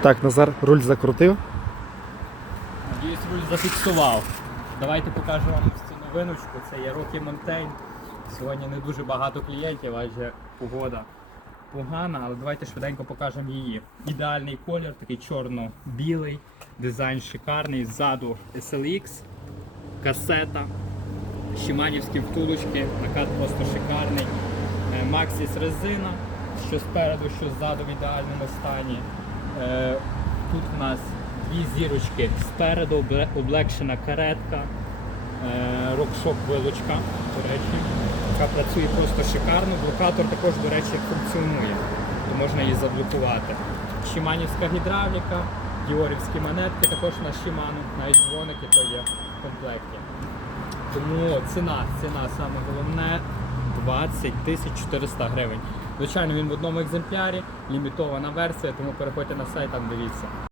Так, Назар руль закрутив. Надіюсь, руль зафіксував. Давайте покажу вам цю новиночку. Це є Rocky Mountain. Сьогодні не дуже багато клієнтів, адже погода погана, але давайте швиденько покажемо її. Ідеальний колір, такий чорно-білий, дизайн шикарний, ззаду SLX, касета, Шиманівські втулочки, накат просто шикарний. Е, Maxxis резина, що спереду, що ззаду в ідеальному стані. Е, Тут у нас дві зірочки спереду, обле- облегшена каретка, е, рокшоп вилочка, до речі, яка працює просто шикарно. Блокатор також, до речі, функціонує, то можна її заблокувати. Шиманівська гідравліка, діорівські монетки також на Shimano, навіть дзвоники то є в комплекті. Тому ціна, ціна саме головне 20 400 гривень. Звичайно, він в одному екземплярі, лімітована версія, тому переходьте на сайт, там дивіться.